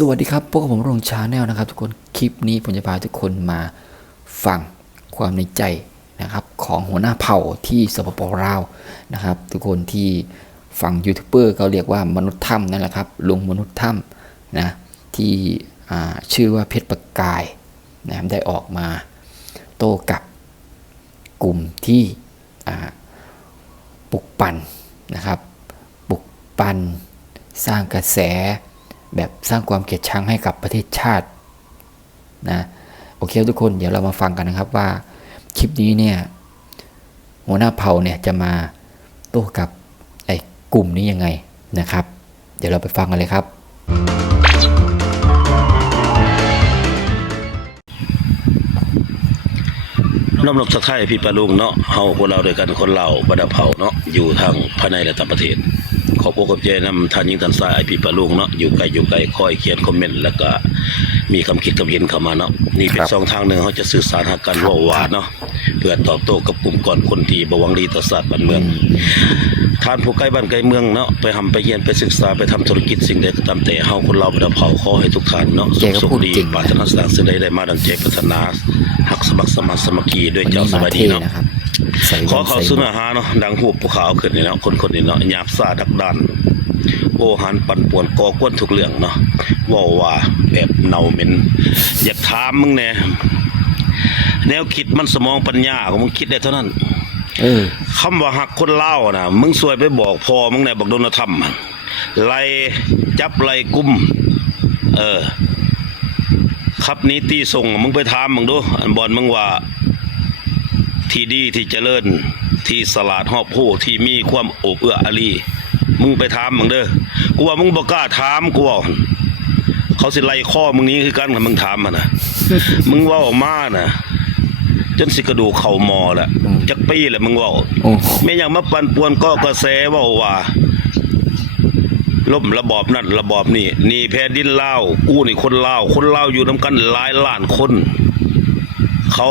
สวัสดีครับพวกผมโรงชาแนลนะครับทุกคนคลิปนี้ผมจะพาทุกคนมาฟังความในใจนะครับของหัวหน้าเผ่าที่สปป.ลาวนะครับทุกคนที่ฟังยูทูบเบอร์เขาเรียกว่ามนุษย์ถ้ำนั่นแหละครับลุงมนุษย์ถ้ำนะที่ชื่อว่าเพชรประกายนะได้ออกมาโต้กับกลุ่มที่ปลุกปั่นนะครับปลุกปั่นสร้างกระแสแบบสร้างความเกลียดชังให้กับประเทศชาตินะโอเคทุกคนเดี๋ยวเรามาฟังกันนะครับว่าคลิปนี้เนี่ยหัวหน้าเผ่าเนี่ยจะมาโต้กับไอ้กลุ่มนี้ยังไงนะครับเดี๋ยวเราไปฟังกันเลยครับน้อมรับสักไทยพี่ปะลุงเนาะเฮาคนเราด้วยกันคนเราบรรดาเผ่าเนาะอยู่ทางภายในและต่างประเทศขอบคุณใจนำท่านยิ่งท่านสายพี่ปะลุงเนาะอยู่ไกลคอยเขียนคอมเมนต์แล้วก็มีคำคิดคำเห็นเข้ามาเนาะนี่เป็น2ทางหนึ่งเขาจะสื่อสารหากันว่าหวานเนาะเพื่อตอบโต้กับกลุ่มก่อนคนที่บ่หวังดีต่อชาติบ้านเมืองท่านผู้ใกล้บ้านใกล้เมืองเนาะไปทำไปเรียนไปศึกษาไปทำธุรกิจสิ่งใดก็ตามแต่เฮาคนเราบรรดาเผ่าขอให้ทุกท่านเนาะสุขดีปรารถนาสิ่งใดได้มาดังใจปรารถนาหักสมัครสมานสมัคคีด้วยเจ้าสบายดีเนาะขอเขาสุนหาเนาะดังหูภูเขาขึ้นนี่เนาะคนนี่เนาะหยาบซ่าดักดันโอหันปั่นป่วนก่อกวนทุกเรื่องเนาะว่าแบบเน่าเหม็นอยากถามมึงแน่แนวคิดมันสมองปัญญาของมึงคิดได้เท่านั้นคำว่าหักคนเล่านะมึงสวยไปบอกพอมึงในบอกโดนธรรมไล่จับไล่กุมครับนี้ตีส่งมึงไปถามมึงดูอันบอลมึงว่าที่ดีที่เจริญที่สลาดหอบโหที่มีความโอบเอื้ออารีมึงไปถามมึงเด้อกูว่ามึงบ่กล้าถามกูว่าเขาสิไล่ข้อมึงนี้คือกันกับมึงถามมันนะ มึงว่าออกมานะจนสิกระดูกเข่าหมอแหละจักปีแหละมึงว่าไม่อย่างมาปั่นป่วนก็กระแสว่าล้มระบอบนั่นระบอบนี่แผ่นดินลาวกูนี่คนลาวอยู่นำกันหลายล้านคนเขา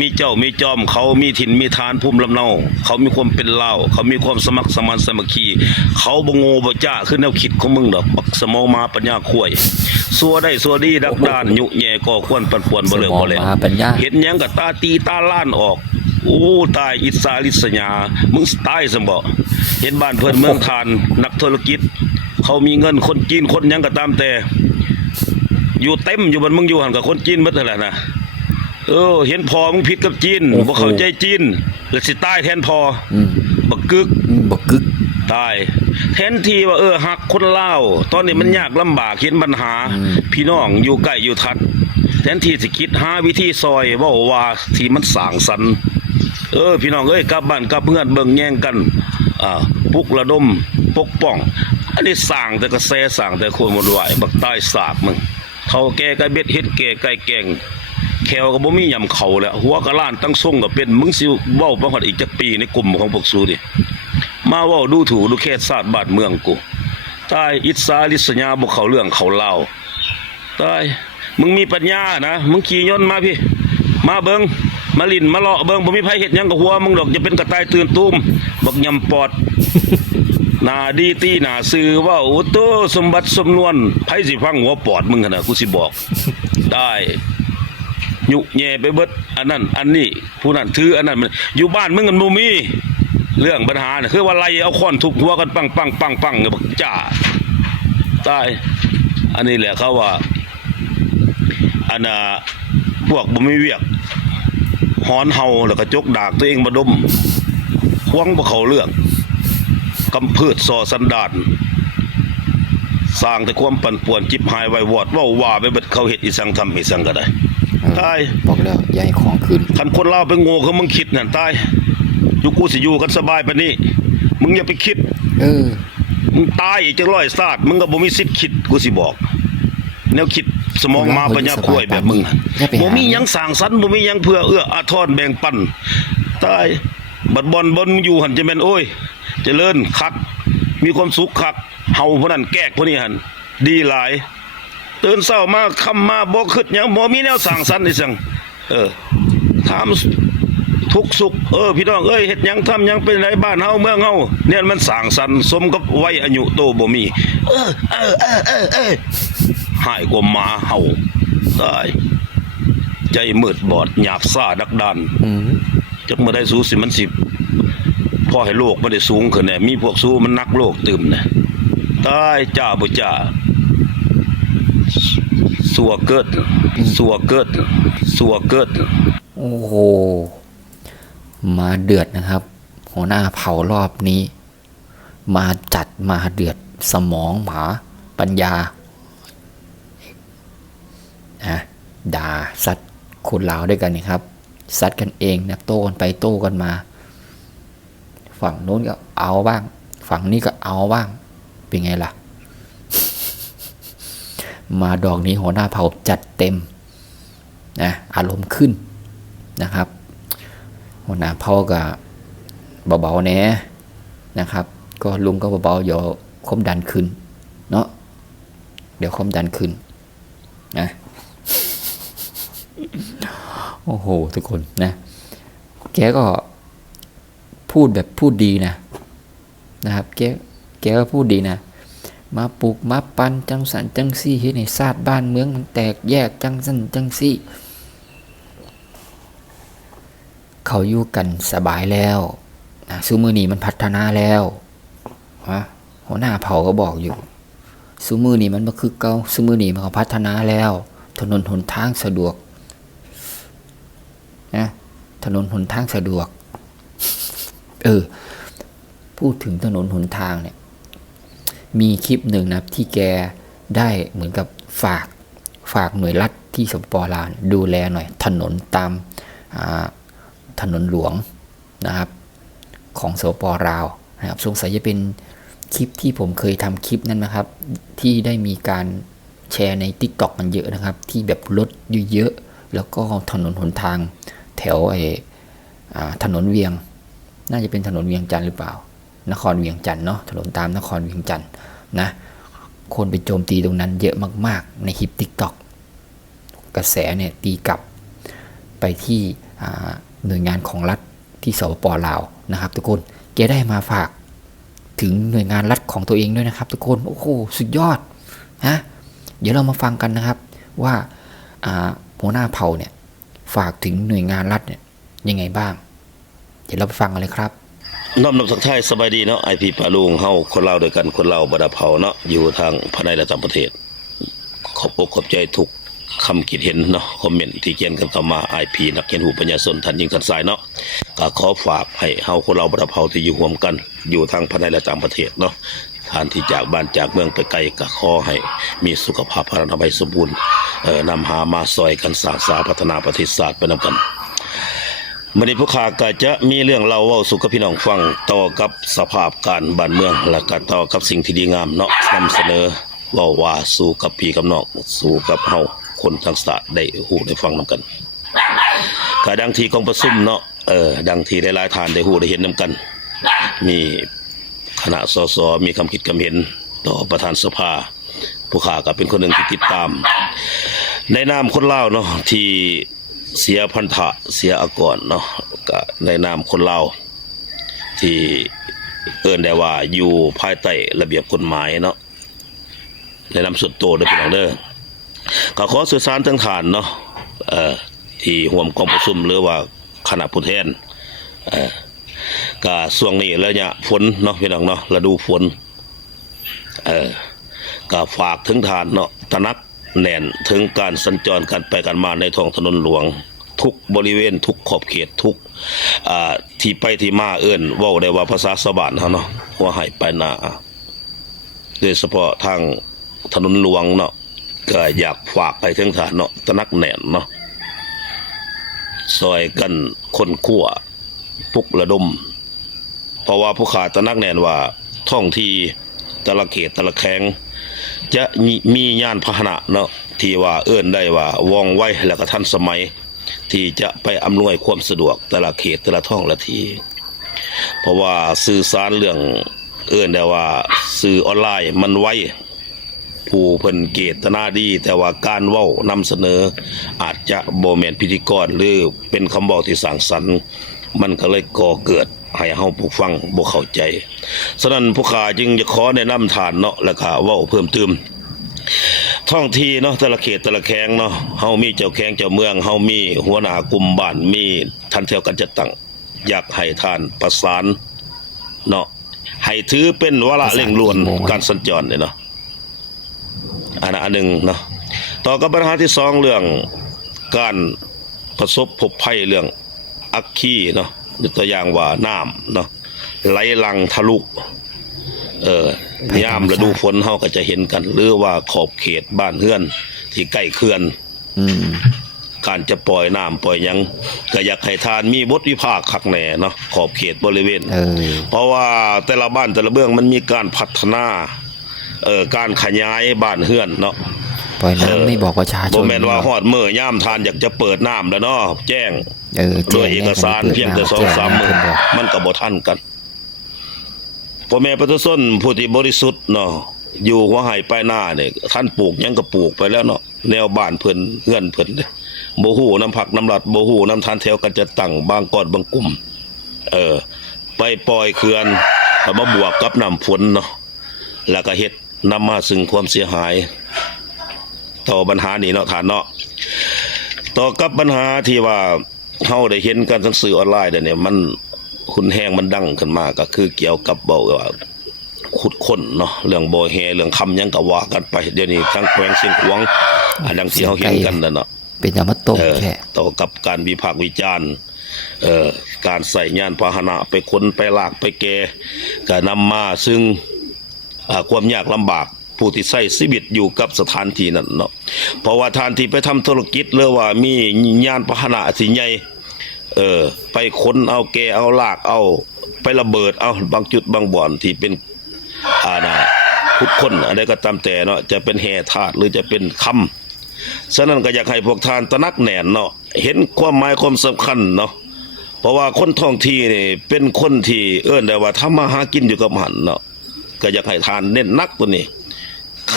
มีเจ้ามีจอมเขามีถิ่นมีฐานภูมิลำเนาเขามีความเป็นลาวเขามีความสมัครสมานสามัคคีเขาบ่โง่บ่จ้าขึ้นแนวคิดของมึงดอกบักสมองมาปัญญาข่วยสัวได้สัวดีดักดานยุแย่ก่อควรปั่นป่วนบ่เลิกบ่แลเห็นหยังก็ตาตีตาล้านออกโอ้ตายอิสาลิษยามึงตายซะบ่เห็นบ้านเพิ่นเมืองทานนักธุรกิจเขามีเงินคนจีนคนหยังก็ตามแต่อยู่เต็มอยู่บนมึงอยู่หั่นกับคนจีนเบิดนั่นแหละนะเห็นพอมึงผิดกับจีนบ่เข้าใจจีนแล้วสิตายแทนพอบักกึกตายแทนที่ว่าหักคนลาวตอนนี้มันยากลำบากเห็นปัญหาพี่น้องอยู่ใกล้อยู่ทัดแทนที่สิคิดหาวิธีซอยว่าที่มันสร้างสรรค์พี่น้องกลับบ้านกลับเมืองเบิ่งแย่งกันปลุกระดมปกป้องอันนี้สร้างแต่กระแสสร้างแต่คนวุ่นวายบักตายสากมึงเฒ่าแก่ไก่เบ็ดเฮ็ดแก่ไก่แกงแขวก็บ่มียำเข่าแล้วหัวกะล้านตั้งทรงก็เป็นมึงสิเว้าบ่ฮอดอีกจักปีในกลุ่มของพวกซูดิมาเว้าดูถูกดูแค่ศาสตร์บ้านเมืองกูตายอิสาลิษยาบ่เข้าเรื่องเข้าเล่าตายมึงมีปัญญานะมึงขี่ยนต์มาพี่มาเบิ่งมาลิ้นมาเลาะเบิ่งบ่มีไผเฮ็ดหยังกับหัวมึงดอกจะเป็นกระต่ายตื่นตูมบักยำปอดหน้าดีตีหน้าซื่อว่าโอ้โตสมบัติสมนวนไผสิฟังหัวปอดมึงหั่นน่ะกูสิบอกได้ยุแย่ไปเบิดอันนั้นอันนี้ผู้นั้นถืออันนั้นมันอยู่บ้านมึงกันบ่มีเรื่องปัญหาเนี่ยคือว่าไล่เอาค้อนทุบหัวกันปังบักจ้าตายอันนี้แหละเขาว่าอันน่ะพวกบ่มีเวียกหอนเห่าแล้วก็จกดากตัวเองมาดมควงบ่เข้าเรื่องกำพืชส่อสันดานสร้างแต่ความปั่นป่วนจิบหายไว้วอดว่าไปเบิดเขาเฮ็ดอีสังทำอีสังก็ได้ตายบอกแล้วย้ายของคืนคันคนเราไปโง่คือมึงคิดนั่นตายอยู่กูสิอยู่กันสบายปานนี้มึงอย่าไปคิดมึงตายอีกจัก100ชาติมึงก็บ่มีสิทธิ์คิดกูสิบอกแนวคิดสมองมาปัญญาข่วยแบบมึงบ่มีหยังสร้างสรรค์บ่มีหยังเพื่อเอื้ออาทรแบ่งปันตายบัดบอนอยู่หั่นจะแม่นโอ้ยเจริญคักมีความสุขคักเฮาผู้นั้นแก้กผู้นี้หั่นดีหลายตื่นเช้ามาค่ำมาบ่คิดหยังบ่มีแนวสร้างสรรค์อีสังถามทุกสุขพี่น้องเฮ็ดหยังทำหยังเป็นไรบ้านเฮาเมืองเฮาเนี่ยมันสร้างสรรค์สมกับวัยอายุโตบ่มี หายกว่าหมาเห่าตายใจมืดบอดหยาบซ่าดักดานจักเมื่อได้สู้สิมันสิพอให้โลกมันได้สูงขึ้นเนี่ยมีพวกสู้มันนักโลกตื่มเนี่ยตายจ้าบ่จ้าสัวเกิดสัวเกิดสัวเกิด โอ้โหมาเดือดนะครับ หัวหน้าเผ่ารอบนี้ มาจัดมาเดือดสมองหมาปัญญาด่าซัดคนลาวด้วยกันนี่ครับซัดกันเองนะโต้กันไปโต้กันมาฝั่งโน้นก็เอาบ้างฝั่งนี้ก็เอาบ้างเป็นไงล่ะ มาดอกนี้หัวหน้าเผ่าจัดเต็มนะอารมณ์ขึ้นนะครับหัวหน้าเผ่าก็เบาๆแน่นะครับก็ลุงก็เบาๆเดี๋ยวความดันขึ้นเนาะเดี๋ยวความดันขึ้นนะโอ้โหทุกคนนะแกก็พูดแบบพูดดีนะครับแกก็พูดดีนะมาปลูกมาปันจังสันจังซี่เฮ็ดให้ชาติบ้านเมืองมันแตกแยกจังสันจังซี่เขาอยู่กันสบายแล้วซุมื้อนี้มันพัฒนาแล้วหัวหน้าเผ่าก็บอกอยู่ซุมื้อนี้มันบ่คือเก่าซุมื้อนี้มันก็พัฒนาแล้วถนนหนทางสะดวกนะถนนหนทางสะดวกพูดถึงถนนหนทางเนี่ยมีคลิปหนึ่งนะที่แกได้เหมือนกับฝากหน่วยรัฐที่สปป.ลาวดูแลหน่อยถนนตามถนนหลวงนะครับของสปป.ลาวนะครับสงสัยจะเป็นคลิปที่ผมเคยทำคลิปนั้นนะครับที่ได้มีการแชร์ใน TikTok มันเยอะนะครับที่แบบรถเยอะๆแล้วก็ถนนหนทางแถวถนนเวียงน่าจะเป็นถนนเวียงจันทร์หรือเปล่านครเวียงจันทร์เนาะถนนตามนครเวียงจันทร์นะคนไปโจมตีตรงนั้นเยอะมากๆในคลิป TikTok กระแสเนี่ยตีกลับไปที่หน่วยงานของรัฐที่สปป.ลาวนะครับทุกคนแกได้มาฝากถึงหน่วยงานรัฐของตัวเองด้วยนะครับทุกคนโอ้โหสุดยอดนะเดี๋ยวเรามาฟังกันนะครับว่าหัวหน้าเผ่าเนี่ยฝากถึงหน่วยงานรัฐเนี่ยยังไงบ้างเดี๋ยวเราไปฟังกันเลยครับน้อมนำสักไทยสบายดีเนาะไอพีปาลุงเฮาคนลาวด้วยกันคนลาวบ่ดาเผาเนาะอยู่ทางภายในและต่างประเทศขอบอกขอบใจทุกคำคิดเห็นเนาะคอมเมนต์ที่เขียนกันเข้ามา IP นักเขียนหูปัญญาชนท่านยิ่งทันสายเนาะก็ขอฝากให้เฮาคนลาวบ่ดาเผาที่อยู่ร่วมกันอยู่ทางภายในและต่างประเทศเนาะท่านที่จากบ้านจากเมืองไปไกลก็ขอให้มีสุขภาพพรรณนามัยสมบูรณ์นำหามาซอยกันสร้างสาพัฒนาประเทศชาติไปนำกันมื้อนี้ผู้ข่าวก็จะมีเรื่องเล่าเว้าสู่กับพี่น้องฟังต่อกับสภาพการบ้านเมืองและก็ต่อกับสิ่งที่ดีงามเนาะนำเสนอเว้าว่าสู่กับพี่กับน้องสู่กับเฮาคนทั้งชาติได้ฮู้ได้ฟังนำกันก็ดังที่กองประชุมเนาะดังที่หลายๆท่านได้ฮู้ได้เห็นนำกันมีคณะสสมีความคิดความเห็นต่อประธานสภาผู้ข่าวก็เป็นคนหนึ่งที่ติดตามในนามคนลาวเนาะที่เสียพันธะเสียอากรเนาะก็ในนามคนลาวที่ได้ว่าอยู่ภายใต้ระเบียบกฎหมายเนาะในนามส่วนตัวด้วยพี่น้องเด้อก็ขอสื่อสารถึงฐานเนาะที่ร่วมกองประชุมหรือว่าคณะผู้แทนก็ช่วงนี้ระยะฝนเนาะพี่น้องเนาะฤดูฝนก็ฝากถึงฐานเนาะตระหนักแน่นถึงการสัญจรกันไปกันมาในท้องถนนหลวงทุกบริเวณทุกขอบเขตทุกที่ไปที่มาเอิ้นเว้าได้ว่าภาษาชาวบ้านเฮาเนาะว่าให้ไปหน้าโดยเฉพาะทางถนนหลวงเนาะก็อยากฝากไปถึงฐานเนาะตระหนักแน่นเนาะซอยกันคนขั้วปลุกระดมเพราะว่าผู้ขาตระหนักแน่นว่าท้องที่แต่ละเขตแต่ละแข้งจะมียานพาหนะเนาะที่ว่าเอื้อนได้ว่าว่องไวและก็ทันสมัยที่จะไปอำนวยความสะดวกแต่ละเขตแต่ละท้องละทีเพราะว่าสื่อสารเรื่องเอื้อนได้ว่าสื่อออนไลน์มันไวผู้เพิ่นเกตนาดีแต่ว่าการเว้านำเสนออาจจะบ่แม่นพิธีกรหรือเป็นคำบอกที่สร้างสรรค์มันก็เลยก่อเกิดให้เฮาผู้ฟังบ่เข้าใจฉะนั้นผู้ข้าจึงจะขอแนะนำฐานเนาะแล้วก็เว้าเพิ่มเติม ท้องที่เนาะแต่ละเขตแต่ละแข้งเนาะเฮามีเจ้าแข้งเจ้าเมืองเฮามีหัวหน้ากลุ่มบ้านมีท่านเที่ยวกันจัดตั้งอยากให้ท่านประสานเนาะให้ถือเป็นวาระเร่งด่วนการสัญจรเนี่ยเนาะอันหนึ่งเนาะต่อกับปัญหาที่สองเรื่องการประสบพบภัยเรื่องอัคคีเนาะยกตัวอย่างว่าน้ำเนาะไหลหลังทะลุยามฤดูฝนเฮาก็จะเห็นกันหรือว่าขอบเขตบ้านเฮือนที่ใกล้เขื่อนการจะปล่อยน้ำปล่อยหยังก็อยากให้ทานมีบทวิพากษ์คักแน่เนาะขอบเขตบริเวณเพราะว่าแต่ละบ้านแต่ละเมืองมันมีการพัฒนาการขยายบ้านเฮือนเนาะปล่อยน้ำไม่บอกประชาชนบ่แม่นว่าฮอดมื้อย่ามทานอยากจะเปิดน้ำแล้วเนาะแจ้งด้วยเอกสารเพียงแต่ 2-3 มื้อมันก็บ่ทันกันพ่อแม่ประชาชนผู้ที่บริสุทธิ์เนาะอยู่หัวไร่ปลายนาเนี่ยท่านปลูกหยังก็ปลูกไปแล้วเนาะแนวบ้านเพิ่นเฮือนเพิ่นบ่ฮู้น้ำผักน้ำรัดบ่ฮู้น้ำทานแถวกันจะตั้งบางกอดบางกลุ่มไปปล่อยเขื่อนมาบวกกับน้ำฝนเนาะแล้วก็เฮ็ดนำมาซึ่งความเสียหายต่อปัญหานี้เนาะท่านเนาะต่อกับปัญหาที่ว่าเฮาได้เห็นกันทางสื่อออนไลน์เนี่ยมันคุณแห้งมันดังขึ้นมาก็คือเกี่ยวกับบ่ว่าขุดค้นเนาะเรื่องบ่อแฮเรื่องคำหยังก็ว่ากันไปเดี๋ยวนี้ทั้งแขวงเสียงขวางดังที่เฮาเห็นกันนั่นเนาะเป็นยามาตกแค่ต่อกับการวิพากษ์วิจารณ์การใส่ยานพาหนะไปค้นไปลากไปแก่ก็นำมาซึ่งความยากลำบากผู้ที่ใช้ชีวิตอยู่กับสถานที่นั้นเนาะเพราะว่าทานที่ไปทำธุรกิจหรือว่ามียานพาหนะสิใหญ่ไปค้นเอาแกเอาลากเอาไประเบิดเอาบางจุดบางบ่อนที่เป็นขุดค้นอะไรก็ตามแต่เนาะจะเป็นแห่ธาตุหรือจะเป็นคำฉะนั้นก็อยากให้พวกท่านตระหนักแน่นเนาะเห็นความหมายความสำคัญเนาะเพราะว่าคนท้องที่นี่เป็นคนที่ได้ว่าทำมาหากินอยู่กับหันเนาะก็อยากให้ทานเน้นนักตัวนี้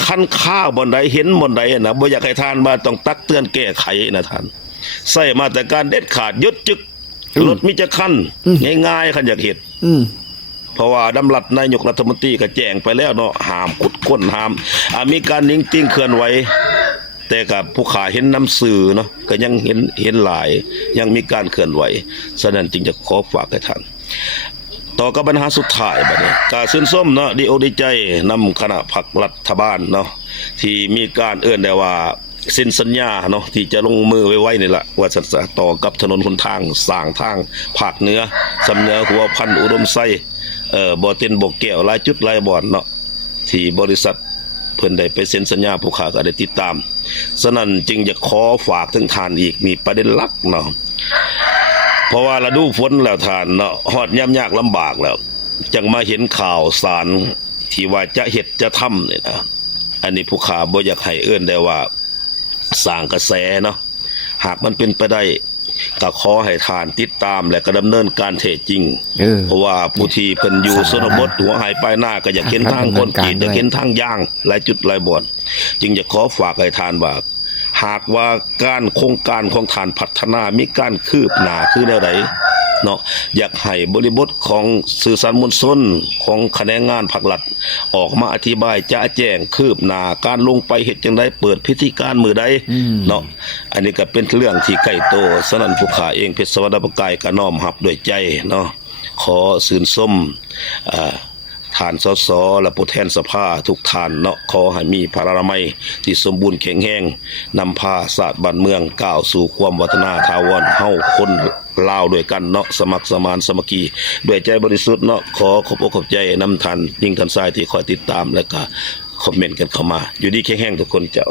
คันข้าวบนใดเห็นบนใดนะบ่อยากให้ทานมาต้องตักเตือนแก้ไขนะท่านใส่มาแต่การเด็ดขาดยุดจึกรถมิจะคันง่ายๆคันอยากเห็นเพราะว่าดำรัสนายกรัฐมนตรีก็แจ้งไปแล้วเนาะห้ามขุดค้นห้ามมีการนิ่งจริงเคลื่อนไหวแต่กับผู้ขาเห็นน้ำสื่อเนาะก็ยังเห็นหลายยังมีการเคลื่อนไหวฉะนั้นจึงจะขอฝากให้ท่านต่อกับปัญหาสุดท้ายบัดนี้การชื่นชมเนาะดีอกดีใจนำคณะพรรครัฐบาลเนาะที่มีการได้ว่าเซ็นสัญญาเนาะที่จะลงมือไว้นี่แหละว่าจะต่อกับถนนหนทางสร้างทางภาคเหนือสำเหนือหัวพันอุดมไซบ่อเต็นบ่อแก้วหลายจุดหลายบ่อนเนาะที่บริษัทเพิ่นได้ไปเซ็นสัญญาผู้ค้าก็ได้ติดตามฉะนั้นจึงจะขอฝากถึงท่านอีกมีประเด็นหลักเนาะเพราะว่าฤดูฝนแล้วท่านเนาะฮอดยามยากลำบากแล้วจังมาเห็นข่าวสารที่ว่าจะเฮ็ดจะทำเนี่ยนะอันนี้ผู้ค้าบ่อยากให้ได้ว่าสร้างกระแสเนาะหากมันเป็นไปได้ก็ขอให้ทานติดตามและก็ดำเนินการแท้จริงเพราะว่าผู้ที่เพิ่นอยู่ชนบทหัวหายปลายหน้าก็อยากเห็นทางคนกรีดอยากเห็นทางย่างหลายจุดหลายบ่อนจึงจะขอฝากให้ทานว่าหากว่าการโครงการของทานพัฒนามีการคืบหน้าคือแนวใดเนาะอยากให้บริบทของสื่อสารมวลชนของคณะงานภาครัฐออกมาอธิบายจะแจ้งคืบหน้าการลงไปเฮ็ดจังได๋เปิดพิธีการมื้อใดเนาะอันนี้ก็เป็นเรื่องที่ใกล้โตฉะนั้นผู้ข้าเองเพชรสวัสดิ์ประกายก็น้อมรับด้วยใจเนาะขอชื่นชมท่านสสและผู้แทนสภาทุกท่านเนาะขอให้มีพลานามัยที่สมบูรณ์แข็งแรงนำพาศาสตร์บ้านเมืองก้าวสู่ความวัฒนาถาวรเฮาคนลาวด้วยกันเนาะสมัครสมานสมัคคีด้วยใจบริสุทธิ์เนาะขอขอบอกขอบใจนำท่านยิ่งท่านทรายที่คอยติดตามและก็คอมเมนต์กันเข้ามาอยู่ดีแข็งแรงทุกคนเจ้า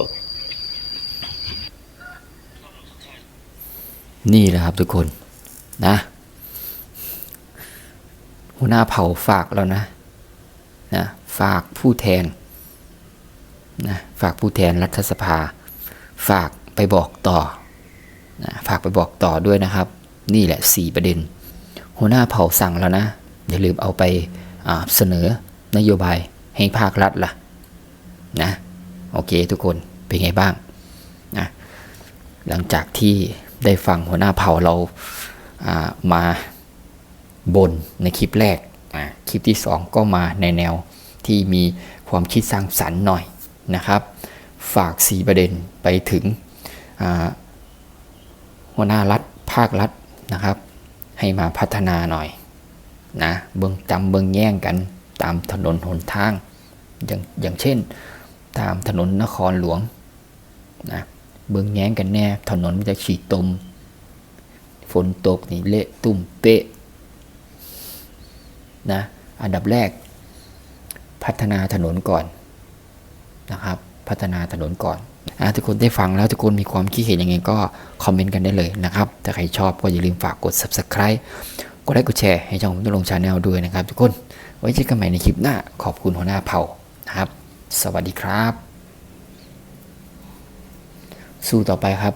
นี่แหละครับทุกคนนะหัวหน้าเผ่าฝากแล้วนะฝากผู้แทนฝากผู้แทนรัฐสภาฝากไปบอกต่อฝากไปบอกต่อด้วยนะครับนี่แหละ4ประเด็นหัวหน้าเผ่าสั่งแล้วนะอย่าลืมเอาไปเสนอนโยบายให้ภาครัฐล่ะนะโอเคทุกคนเป็นไงบ้างนะหลังจากที่ได้ฟังหัวหน้าเผ่าเรามาบ่นในคลิปแรกคลิปที่2ก็มาในแนวที่มีความคิดสร้างสรรค์หน่อยนะครับ ฝาก4ประเด็นไปถึงหัวหน้ารัฐภาครัฐนะครับให้มาพัฒนาหน่อยนะเบิ่งแย่งกันตามถนนหนทางอย่างเช่นตามถนนนครหลวงนะเบิ่งแย่งกันแน่ถนนมันจะฉีดตมฝนตกนี่เละตุ่มเปะนะอันดับแรกพัฒนาถนนก่อนนะครับพัฒนาถนนก่อนทุกคนได้ฟังแล้วทุกคนมีความคิดเห็นยังไงก็คอมเมนต์กันได้เลยนะครับถ้าใครชอบก็อย่าลืมฝากกด Subscribe กดไลค์กดแชร์ให้ช่องผมลงชาแนลด้วยนะครับทุกคนไว้เจอกันใหม่ในคลิปหน้าขอบคุณหัวหน้าเผ่านะครับสวัสดีครับสู้ต่อไปครับ